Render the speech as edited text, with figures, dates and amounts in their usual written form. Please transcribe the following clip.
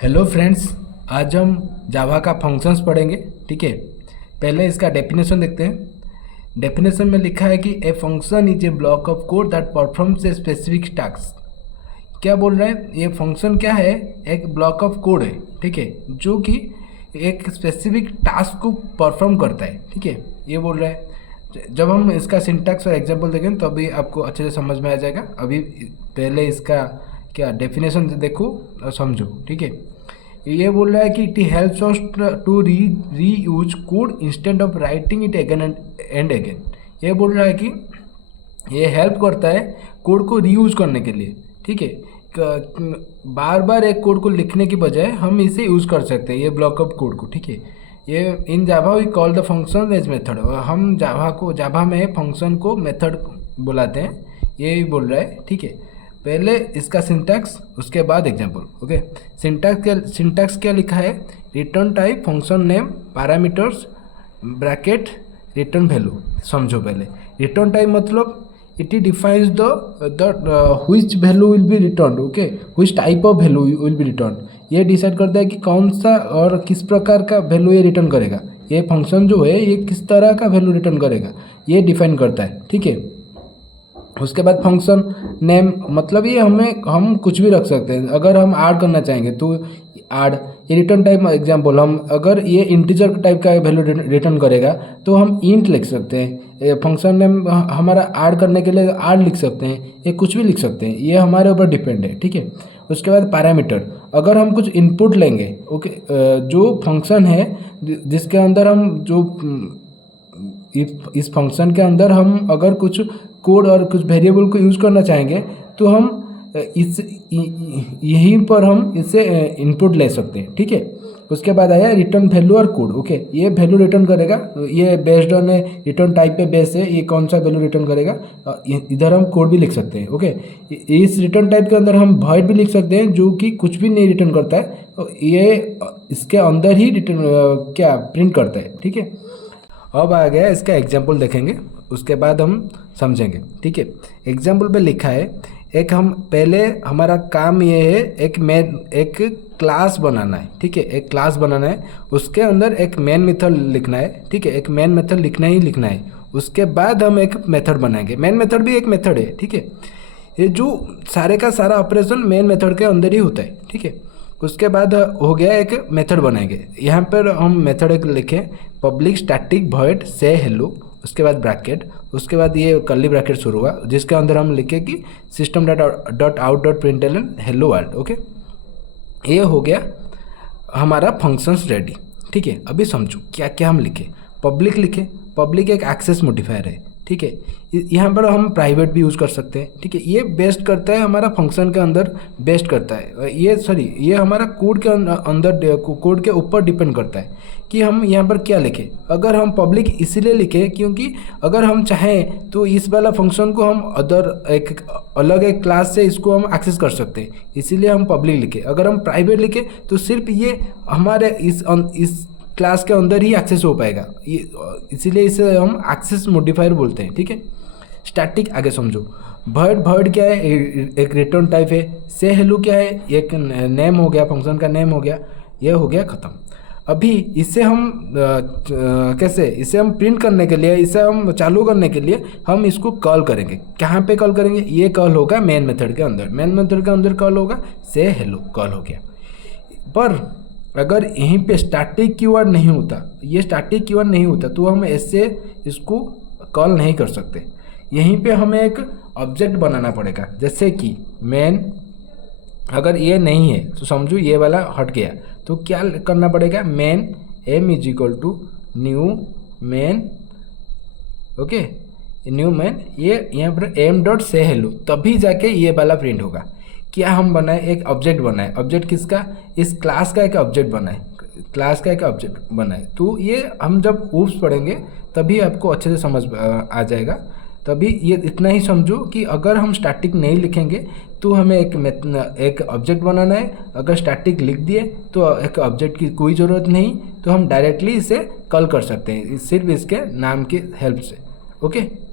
Hello friends, आज हम जावा का फंक्शंस पढ़ेंगे। ठीक है, पहले इसका डेफिनेशन देखते हैं। डेफिनेशन में लिखा है कि a function is a block of code that performs a specific task. क्या बोल रहे हैं? ये फंक्शन क्या है? एक ब्लॉक ऑफ कोड है, ठीक है, जो कि एक स्पेसिफिक टास्क को परफॉर्म करता है। ठीक है, ये बोल रहा है। जब हम इसका सिंटैक्स और एग्जांपल देखें तो अभी आपको अच्छे से समझ में आ जाएगा। अभी पहले इसका क्या डेफिनेशन देखो और समझो। ठीक है, ये बोल रहा है कि it helps us to reuse code instead of writing it again and again. ये बोल रहा है कि ये हेल्प करता है कोड को रीयूज करने के लिए। ठीक है, बार बार एक कोड को लिखने की बजाय हम इसे यूज़ कर सकते हैं, ये ब्लॉक ऑफ कोड को। ठीक है, ये in Java we call the function as method. हम जावा में फंक्शन को मेथड बुलाते हैं, ये बोल रहा है। ठीक है, पहले इसका सिंटैक्स, उसके बाद एग्जांपल। ओके, सिंटैक्स क्या लिखा है? Return type function name parameters bracket return value. समझो पहले, रिटर्न टाइप मतलब it defines the which value will be return. Okay, which type of value will be return, ये डिसाइड करता है कि कौन सा और किस प्रकार का वैल्यू ये रिटर्न करेगा। ये फंक्शन जो है ये किस तरह का वैल्यू रिटर्न करेगा, ये डिफाइन करता है। ठीक है, उसके बाद फंक्शन नेम मतलब ये हम कुछ भी रख सकते हैं। अगर हम ऐड करना चाहेंगे तो ऐड, ये रिटर्न टाइप एग्जांपल, हम अगर ये इंटीजर टाइप का वैल्यू रिटर्न करेगा तो हम इंट लिख सकते हैं। फंक्शन नेम हमारा ऐड करने के लिए ऐड लिख सकते हैं, ये कुछ भी लिख सकते हैं, ये हमारे ऊपर डिपेंड है। ठीक है, उसके बाद पैरामीटर, अगर हम कुछ इनपुट लेंगे, ओके, जो फंक्शन है जिसके अंदर हम जो इस फंक्शन के अंदर हम अगर कुछ कोड और कुछ वेरिएबल को यूज़ करना चाहेंगे तो हम यहीं पर हम इससे इनपुट ले सकते हैं। ठीक है, उसके बाद आया रिटर्न वैल्यू और कोड। ओके, ये वैल्यू रिटर्न करेगा, ये बेस्ड ऑन रिटर्न टाइप पे बेस है, ये कौन सा वैल्यू रिटर्न करेगा। इधर हम कोड भी लिख सकते हैं। ओके, इस रिटर्न टाइप के अंदर हम वॉइड भी लिख सकते हैं, जो कि कुछ भी नहीं रिटर्न करता है, ये इसके अंदर ही रिटर्न क्या प्रिंट करता है। ठीक है, अब आ गया इसका एग्जाम्पल देखेंगे, उसके बाद हम समझेंगे। ठीक है, एग्जाम्पल पे लिखा है, एक हम पहले हमारा काम ये है एक क्लास बनाना है। ठीक है, एक क्लास बनाना है, उसके अंदर एक मेन मेथड लिखना है। ठीक है, एक मेन मेथड लिखना है। उसके बाद हम एक मेथड बनाएंगे। मेन मेथड भी एक मेथड है। ठीक है, ये जो सारे का सारा ऑपरेशन मेन मेथड के अंदर ही होता है। ठीक है, उसके बाद हो गया एक मेथड बनाएंगे। यहाँ पर हम मेथड एक लिखें, पब्लिक स्टैटिक वॉइड से हेलो, उसके बाद ब्रैकेट, उसके बाद ये कर्ली ब्रैकेट शुरू हुआ जिसके अंदर हम लिखे कि system dot out dot println hello world. Okay, ये हो गया हमारा फंक्शंस रेडी। ठीक है, अभी समझो क्या क्या हम लिखे। पब्लिक लिखे, पब्लिक एक एक्सेस मॉडिफायर है। ठीक है, यहाँ पर हम प्राइवेट भी यूज़ कर सकते हैं। ठीक है, ये बेस्ट करता है हमारा फंक्शन के अंदर, बेस्ट करता है ये हमारा कोड के अंदर कोड के ऊपर डिपेंड करता है कि हम यहाँ पर क्या लिखें। अगर हम पब्लिक इसीलिए लिखें क्योंकि अगर हम चाहें तो इस वाला फंक्शन को हम अलग एक क्लास से इसको हम एक्सेस कर सकते हैं, इसीलिए हम पब्लिक लिखे। अगर हम प्राइवेट लिखे तो सिर्फ ये हमारे इस क्लास के अंदर ही एक्सेस हो पाएगा, इसीलिए इसे हम एक्सेस मॉडिफायर बोलते हैं। ठीक है, स्टैटिक आगे समझो। भर्ड क्या है? एक रिटर्न टाइप है। से हेलो क्या है? एक नेम हो गया, फंक्शन का नेम हो गया, यह हो गया ख़त्म। अभी इसे हम कैसे, इसे हम प्रिंट करने के लिए, इसे हम चालू करने के लिए हम इसको कॉल करेंगे। कहाँ पे कॉल करेंगे? ये कॉल होगा मेन मेथड के अंदर। मेन मेथड के अंदर कॉल होगा से हेलो, कॉल हो गया। पर अगर यहीं पे स्टैटिक कीवर्ड नहीं होता, ये स्टैटिक कीवर्ड नहीं होता तो हम ऐसे इसको कॉल नहीं कर सकते। यहीं पे हमें एक ऑब्जेक्ट बनाना पड़ेगा, जैसे कि मेन। अगर ये नहीं है तो समझो ये वाला हट गया, तो क्या करना पड़ेगा? Main M is equal to new main. Okay, new main, ये यहाँ पर एम डॉट से हेलो, तभी जाके ये वाला प्रिंट होगा। क्या हम बनाए? एक ऑब्जेक्ट बनाए। ऑब्जेक्ट किसका? इस क्लास का एक ऑब्जेक्ट बनाए, क्लास का एक ऑब्जेक्ट बनाए। तो ये हम जब ऊप्स पढ़ेंगे तभी आपको अच्छे से समझ आ जाएगा। तभी ये इतना ही समझो कि अगर हम स्टैटिक नहीं लिखेंगे तो हमें एक ऑब्जेक्ट बनाना है। अगर स्टैटिक लिख दिए तो एक ऑब्जेक्ट की कोई ज़रूरत नहीं, तो हम डायरेक्टली इसे कॉल कर सकते हैं सिर्फ इसके नाम की हेल्प से। ओके।